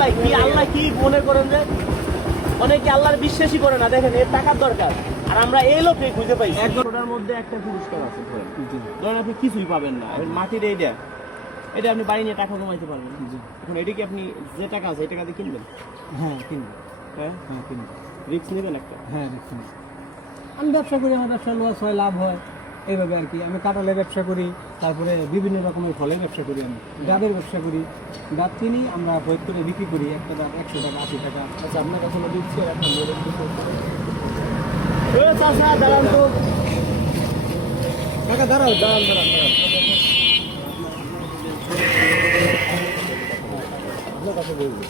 ভাই কি আল্লাহ কি মনে করেন যে অনেকে আল্লাহর বিশ্বাসই করে না, দেখেন এর টাকার দরকার আর আমরা এই লোককে খুঁজে পাই। 100টার মধ্যে একটা পুরস্কার আছে, ধরেন আপনি কিছুই পাবেন না, মাটির এটা আপনি বাড়ি নিয়ে টাকা জমাইতে পারবেন। এখন এটা কি আপনি যে টাকা আছে এই টাকা দিয়ে কিনবেন? হ্যাঁ কিনবো। হ্যাঁ হ্যাঁ কিনবো। রিস্ক নেবেন একটা? হ্যাঁ রিস্ক নেব। আমি ব্যবসা করি, আমার ব্যবসা লস হয় লাভ হয় এইভাবে আর কি। আমি কাঁঠালের ব্যবসা করি, তারপরে বিভিন্ন রকমের ফলের ব্যবসা করি, আমি ডাবের ব্যবসা করি। ডাব কিনি আমরা বৈধ করে বিক্রি করি, একটা ডাব 100 টাকা 80 টাকা। আচ্ছা আপনার কাছে দিচ্ছি আর একটা বলে দিচ্ছি। চাষা দাঁড়ান তো টাকা দাঁড়াও দাঁড়ান। আপনার কাছে বলবো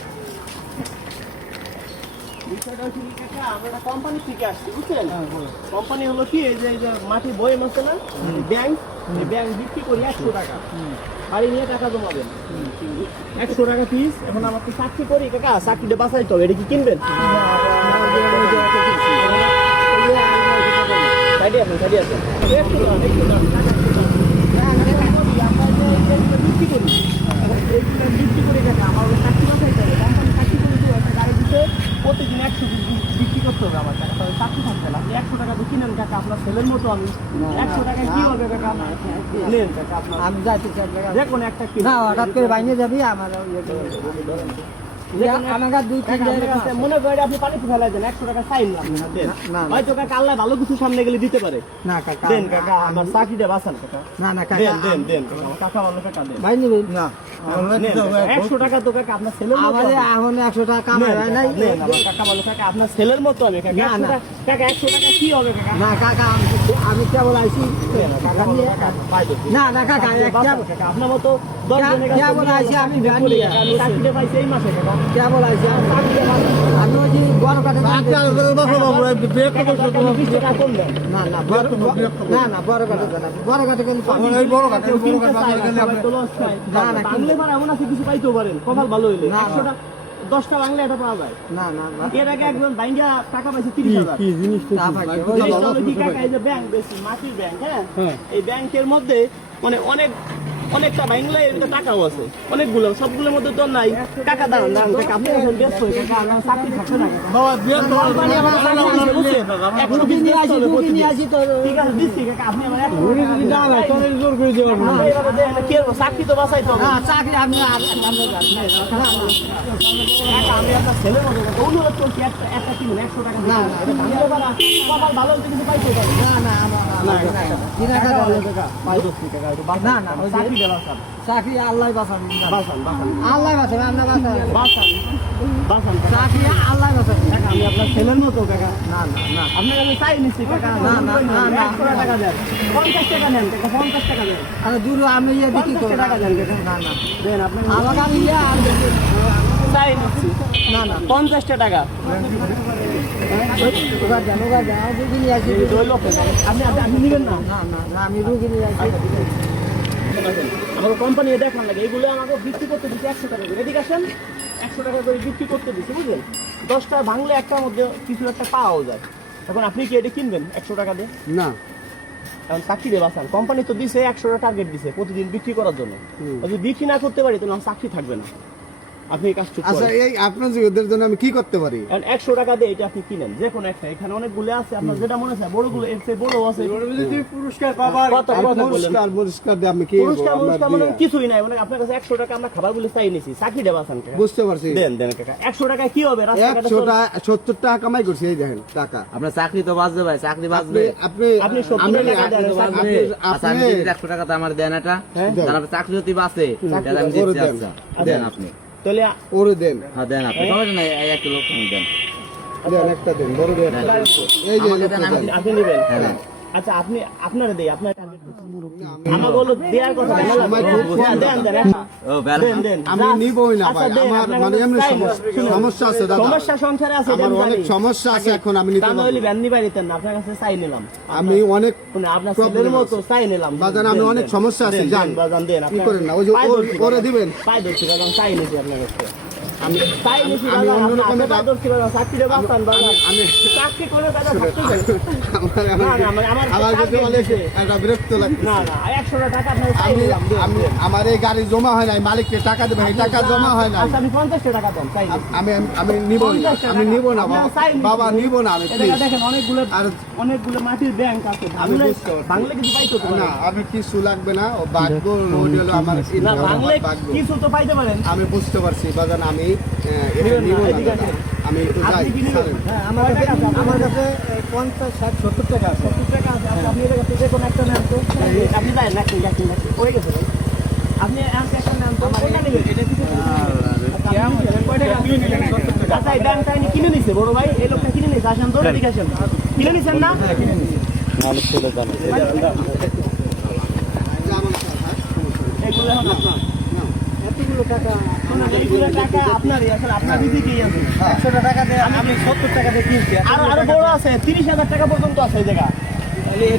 বিষয়টা হচ্ছে কি কাকা, আমরা একটা কোম্পানি থেকে আসছি বুঝছেন। কোম্পানি হলো কি এই যে মাটি বয়ম আছে না, ব্যাংক বিক্রি করি 100 টাকা, বাড়ি নিয়ে টাকা জমাবেন 100 টাকা পিস। এখন আমার তো চাকরি করি কাকা, চাকরিটা বাঁচাইতে হবে, এটা কি কিনবেন? সাইডে আছেন একটু দাম বিক্রি করি বিক্রি করি কাকা, আমার চাকরি বাঁচাইতে হবে। কোম্পানি চাকরি করি তো একটা গাড়ি দিতে প্রতিদিন 100 বিক্রি করতে হবে আমার টাকা, তাহলে চাকরি থাকবে না। আপনি 100 টাকা দিয়ে কিনেন কাকা, আপনার ছেলের মতো আমি 100 টাকা কি হবে কাকা? নেন কাকা, আপনার আমি যাইতে চাই যে কোনো একটা কিনে না হঠাৎ করে বাইনে যাবি আমার আমাকে 2-3 জায়গা মনে করেন আপনি পানিতে ফেলাই দেন 100 টাকা চাইন না দেন, হয়তো কাকা আল্লাহ ভালো কিছু সামনে গেলে দিতে পারে। না কাকা দেন কাকা, আমার চাকরিটা বাঁচান কাকা। না না দেন কাকা দেন দেন কাকা, ভালো টাকা দেন। ভাই নিবি না 100 টাকা তো কাকা আপনার ছেলের মতো আমাদের এখন 100 টাকা কামাই হয় নাই। আমার কাকা ভালো টাকা আপনার ছেলের মতো আমি কাকা। 100 টাকা কাকা 100 টাকা কি হবে কাকা? না কাকা আমি কেবল আইছি না না কাকা আপনার মতো 10 জনের কাছে কেবল আইছি আমি জানি আমি চাকরিটা পাইছি এই মাসে কাকা। কেবল আইছি আমি ওই যে বড় কাটে না না বড় কাটে বড় কাটে কিন্তু বাংলা পারা এমন আছে কিছু পাইতেও পারেন, কপাল ভালো হইলে 100 টাকা 10টা বাংলা এটা পাওয়া যায়। না না এর আগে একজন বাইঙ্গা টাকা পাইছে 30,000। কি জিনিসটা কি কাকা, এই যে ব্যাংক বেশি মাটির ব্যাংক, হ্যাঁ এই ব্যাংকের মধ্যে মানে অনেকটা বাংলায় টাকাও আছে, অনেকগুলো, সবগুলোর মধ্যে তো নাই কাকা। দাঁড়ান কাকা, আপনি এখন ব্যস্ত হয়ে কাকা, আমার চাকরি থাকবে না বাবা, চাকরি তো বাঁচাইতে হবে। চাকরি আমি আমি আপনার ছেলের মতো অনুরোধ করছি একটা কিনুন 100 টাকা। না কপাল ভালো হতে কিন্তু পাইতে পারে না চাকরি আল্লাহ বাঁচান আল্লাহ বাঁচান আমরা বাঁচান চাকরি আল্লাহ বাঁচান। আমি আপনার ছেলের মতো কাকা। না না না আপনার কাছে চাই নিচ্ছি কাকা। না না না 100 টাকা দেন, 50 টাকা নেন কাকা, 50 টাকা দেন। আরে দূর আমি ইয়ে দেখি 50 টাকা দেন কাকা। না না দেন আপনি আমাকে আমি ইয়ে আর চাই নিচ্ছি। না না 50 টাকা আপনি নিবেন না? আমি রুগী নিয়ে আসি। আমাকে কোম্পানি দেখান লাগে, এগুলো আমাকে বিক্রি করতে দিচ্ছে 100 টাকা করে। এদিকে আসেন, 100 টাকা করে বিক্রি করতে দিচ্ছে বুঝলেন। 10টা ভাঙলে একটার মধ্যে কিছু একটা পাওয়া যায়। এখন আপনি কি এটা কিনবেন 100 টাকা দিয়ে? না কারণ চাকরি দিয়ে বাঁচান, কোম্পানি তো দিছে 100 টাকা টার্গেট দিছে প্রতিদিন বিক্রি করার জন্য। যদি বিক্রি না করতে পারি তাহলে আমার চাকরি থাকবে না। আপনি এই কাজটুকু আচ্ছা এই আপনার ওদের জন্য আমি কি করতে পারি? 100 টাকা দিয়ে এটা আপনি কিনেন, যে কোনো একটা। এখানে অনেকগুলো আছে, আপনার যেটা মনে হয় বড়গুলো, এর চেয়ে বড় আছে। পুরস্কার পাবার পুরস্কার দিয়ে আমি কি পুরস্কার মানে কিছুই নাই, মানে আপনার কাছে 100 টাকা আমরা খাবারগুলো চাই নিছি, চাকরি দেবা চান কাকা। বুঝতে পারছি। দেন কাকা, 100 টাকা কি হবে? 70 টাকা কামাই করছি, এই দেখেন টাকা। আপনার চাকরি তো বাঁচবে ভাই, চাকরি বাঁচবে। আপনি 70 টাকা দেন। আচ্ছা আমি 100 টাকা তো আমার দেন, এটা চাকরি যদি বাঁচে তাহলে আমি দিচ্ছি। আচ্ছা দেন আপনি, তাহলে ওরে দেন। হ্যাঁ দেন আপনি, সমস্যা নাই, এক লোক দেন, একটা দেন, বড় দেন। এই যে আমাকে দেন, আপনি নেবেন। হ্যাঁ আচ্ছা আপনি আপনারা দেই, আপনার আমার বলো দেওয়ার কথা দেন। ও বেলা আমি নিবই না ভাই, আমার মানে এমনি সমস্যা আছে দাদা, সমস্যা সংসারে আছে, আমার অনেক সমস্যা আছে, এখন আমি নিতে পারবো না। ভ্যান নিবাই দিতেন না, আপনার কাছে চাই নিলাম। আমি অনেক আপনার ছেলের মতো চাই নিলাম বাজান, আমি অনেক সমস্যা আছে, জান বাজান দেন কি করেন না, ওই যে ওরে দিবেন। পাই দিচ্ছি বাজান, চাই নিছি আপনার কাছে। আমি তাই নিছি আমি বাজার, অন্যরকমের আপনি বাজার ছিল না, চাকরিতে বাঁচান বাজার। আমি চাকরি করে বাজার ভাবতে চাই। আমার আমার কাছে target অনেক দিছে। একটা বিরক্ত লাগছে না না 100 টাকা আপনার চাই আমি নিলাম, দিয়ে, আমি দিয়ে। আমার এই গাড়ি জমা হয় নাই মালিককে টাকা দেবেন এই টাকা জমা হয় নাই আচ্ছা, আমি 50 টাকা দেন চাই নিছি। আমি আমি নিব না 50 টাকা। আমি নিব না আপনার বাবা চাই নিছি। বাবা নিব না আমি এ প্লিজ দেখেন, দেখেন অনেকগুলো আর অনেকগুলো মাটির ব্যাংক আছে, আমি ভাঙলে বুঝতে পারছি। ভাঙলে কিছু পাইতে তো না পারেন। আমি কিছু লাগবে না ও বাগবো রোড হলো আমার না ভাঙলে বাগবো কিছু তো পাইতে পারেন। আমি বুঝতে পারছি বাজান আমি এটা নিব না এদিকে দাদা। আসেন। আমি একটু যাই আপনি কি নেবেন? ছাড়েন। হ্যাঁ আমার কাছে 50, 60, 70 টাকা আছে 70 টাকা আছে, আচ্ছা, আপনি এর কাছে যে কোনো একটা নেন তো। আপনি যাই নাকি নাকি নাকি হয়ে গেছে ভাই। আপনি একটা নেন তো, কোনটা নেবেন? আচ্ছা, এই ব্যাংকটা ইনি কিনে নিছে বড় ভাই, এই লোকটা কিনে নিছে, আসেন তো এদিকে আসেন। কিনে নিছেন না? এগুলো এখন আপনার। এতগুলো টাকা এইগুলো টাকা আপনারই, আসলে আপনার দিকেই আছে। 100 টাকা দিয়ে আমি 70 টাকা দিয়ে কিনছি আরো আরো বড় আছে, 30,000 টাকা পর্যন্ত আছে এই জায়গা।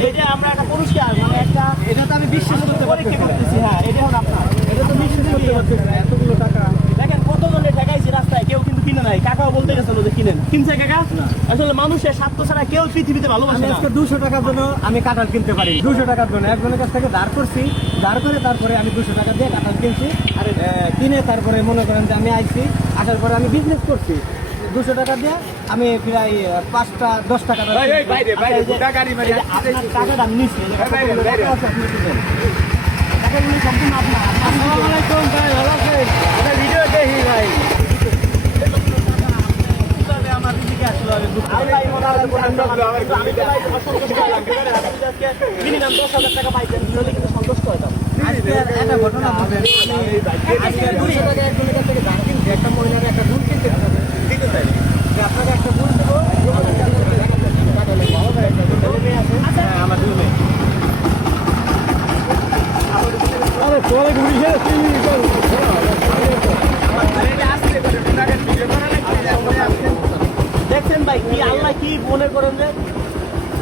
এটা আমরা একটা পুরস্কার, মানে একটা এটা তো আমি বিশ্বাস করতে পরীক্ষা করতেছি। হ্যাঁ, এটা এখন আপনার। এটা তো নিশ্চিত এতগুলো টাকা দেখেন কতজনে ঠেকাইছে রাস্তায়, কেউ কিন্তু কিনে নাই। কাকাও বলতে গেছিল যে কিনেন, কিনছে কাকা? আসলে মানুষের স্বার্থ ছাড়া কেউ পৃথিবীতে ভালোবাসে আমি না। আজকে 200 টাকার জন্য আমি কাঁঠাল কিনতে পারি 200 টাকার জন্য একজনের কাছ থেকে ধার করছি ধার করে তারপরে আমি 200 টাকা দিয়ে কাঁঠাল কিনছি আর কিনে তারপরে মনে করেন যে আমি আইছি আসার পরে আমি বিজনেস করছি 200 টাকা দিয়ে আমি প্রায় 5টা 10 টাকা আচ্ছা, এই যে আপনার টাকাটা আমি নিচ্ছি, এই যে কতগুলো টাকা আছে আপনি একটু দেন। টাকাগুলো সম্পূর্ণ আপনার। আসসালামু আলাইকুম ভাই ভালো আছেন এটা ভিডিও দেখি ভাই আমার দিকে আসলো, আল্লাহ মনে হয় আমি তো ভাই অসন্তুষ্ট হলাম। আপনি আজকে মিনিমাম 10,000 টাকা পাইতেন, তাহলে কিন্তু সন্তুষ্ট হতাম। আজকে একটা ঘটনা বলেন আজকে 200 টাকা একজনের কাছ থেকে ধার কিনছি একটা মহিলার একটা দুধ কিনতে দিতে চাই যে আপনাকে একটা দুধ দেবো আমার দুধ আরে তোরে ঘুরিয়ে দেখছেন ভাই কি আল্লাহ কি মনে করেন যে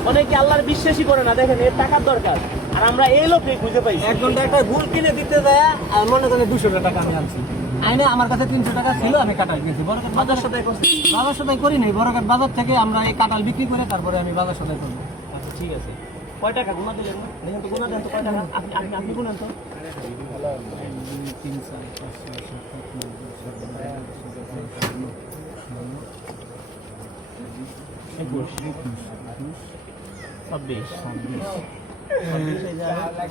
অনেকে আল্লাহর বিশ্বাসই করে না। দেখেন এর টাকার দরকার, আর আমরা এই লোককে খুঁজে পাই। এক ঘন্টা একটা গুড় কিনে দিতে যায় আর মনে করেন 200 টাকা আমি আনছি আইনে আমার কাছে 300 টাকা ছিল আমি কাঁঠাল কিনছি বড়ঘাট বাজার সদাই করছি। বাজার সদাই করি নাই বড়ঘাট বাজার থেকে আমরা এই কাঁঠাল বিক্রি করে তারপরে আমি বাজার সদাই করবো আচ্ছা ঠিক আছে, কয় টাকা গুণা দিলেন না? দেখেন তো গুণা দেন তো কয় টাকা। আপনি আপনি আপনি গুণান তো।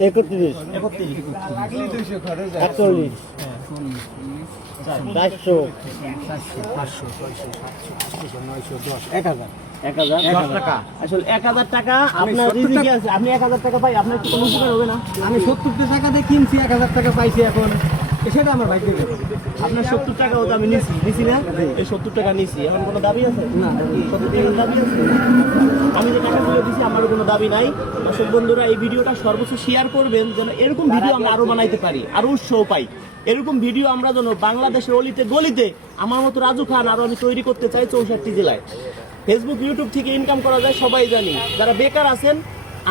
31 41 1000 টাকা। আসলে 1000 টাকা আপনার রিজিকে আছে, আপনি 1000 টাকা পাই, আপনার কি কোনো উপকার হবে না? আমি 70 টাকা দিয়ে কিনছি 1000 টাকা পাইছি এখন সেটা আমার ভাই দেবে আপনার 70 টাকাও তো আমি নিছি না? এই 70 টাকা নিছি, এখন কোনো দাবি আছে? না 70 টাকার দাবি আছে? আমি যে টাকাগুলো দিছি আমার কোনো দাবি নাই। দর্শক বন্ধুরা, এই ভিডিওটা সর্বোচ্চ শেয়ার করবেন যেন এরকম ভিডিও আমরা আরো বানাইতে পারি, আরো উৎসাহ পাই। এরকম ভিডিও আমরা যেন বাংলাদেশের অলিতে গলিতে আমার মতো রাজু খান আরো আমি তৈরি করতে চাই 64 জেলায়। ফেসবুক ইউটিউব থেকে ইনকাম করা যায় সবাই জানি। যারা বেকার আছেন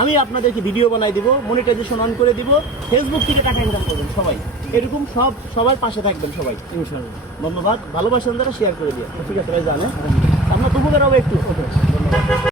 আমি আপনাদেরকে ভিডিও বানাই দিব, মনিটাইজেশন অন করে দিব, ফেসবুক থেকে টাকা ইনকাম করবেন সবাই। এরকম সবার পাশে থাকবেন সবাই ইনশাআল্লাহ। ধন্যবাদ, ভালোবাসেন যারা শেয়ার করে দিয়ে। ঠিক আছে ভাই, জানে আপনার উপকার হবে একটু। ধন্যবাদ।